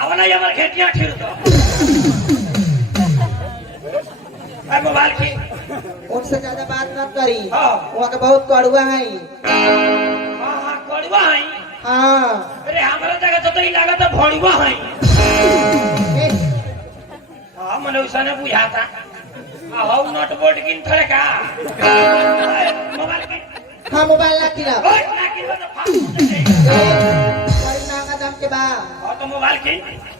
आवना यार खेतिया ठीक तो आई मोबाइल की उनसे ज्यादा बात मत करी। हाँ। वहाँ के बहुत कड़ुआ है। हाँ कड़वा है। हाँ। अरे हमारा जगह तो ही लगा तो भड़ुआ है। ए, हाँ मैंने उसे ने बुझाता हाउ नॉट बोर्ड किन थोड़े का मोबाइल की हाँ मोबाइल ला की रहा। ओए ना की तो फालतू दे दे बड़ी महंगा दाम के बा और तो मोबाइल की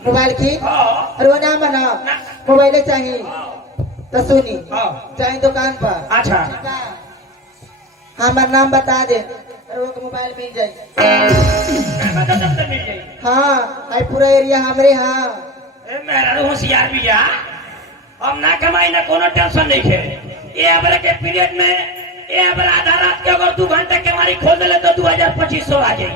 मोबाइल की। हां और वो नाम है ना मोबाइल चाहिए तो सुनी हां चाहिए दुकान पर। अच्छा हमारा नाम बता दे और वो मोबाइल मिल जाए। मैं तो जब मिल जाए। हाँ आई पूरा एरिया हमरे। हाँ ए मेरा होशियार भी जा हम ना कमाई ना कोनो टेंशन नहीं खे ये अबरे के पीरियड में ये अबरे आधा रात के अगर 2 घंटे के मारी खोल दे तो 2500 आ जाए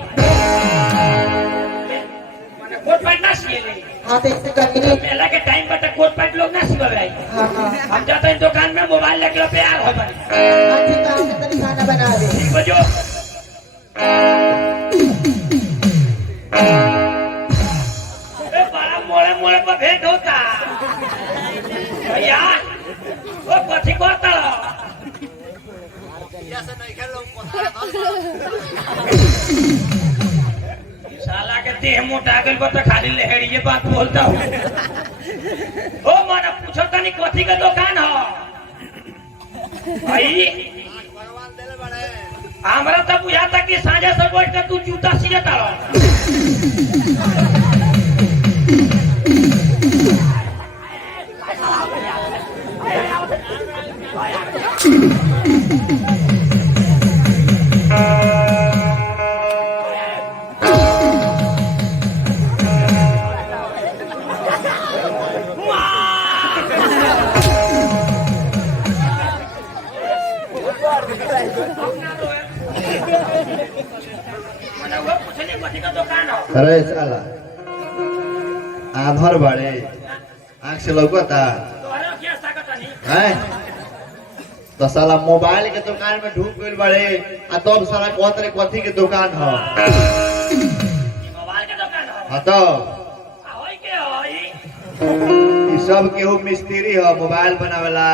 माने कोट पैंट ना सिले। हाँ तो इससे करेंगे। मेला के टाइम पर तो कोट पैंट लोग ना सिलवा भाई। हाँ हाँ हम जाते हैं दुकान में मोबाइल लेके तैयार हो भाई। हाँ ठीक है हमसे तभी खाना बना दे। ठीक बजो अरे बड़ा मोड़े मोड़े पर भेंट होता भैया वो कथी करता साला के देह मोटा गल पर तो खाली लहरिये बात बोलता हूँ ओ माना पूछो तनी कथी का दुकान हो भाई हमरा तो बुझाता कि साझे से बैठ कर तू जूता सियता रहो अरे साला आधर बाड़े आँख से लौकता है तो साला मोबाइल के दुकान में ढूंढ गइल बाड़े आ तब साला कहत रे कथी के दुकान ह मोबाइल के दुकान हो हाँ तो होई के होई ई सब केहू मिस्त्री ह मोबाइल बनावेला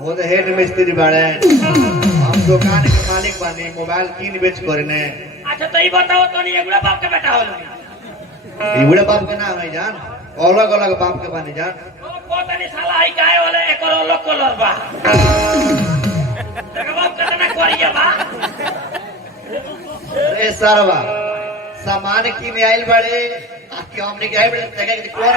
वो तो हेड मिस्त्री बाड़े हम दुकान के मालिक बानी मोबाइल किन बेच करने। अच्छा तो ये बताओ तो नहीं एगुड़ा बाप के बेटा हो इवड़े बाप के नाम है जान अलग अलग बाप के बानी जान ओ पता नहीं साला आई काहे वाला एक अलग कलर बा देखो बाप कितना करिया बा अरे सरवा सामान किने आइल बड़े आके हमने के आइल बड़े जगह के कोर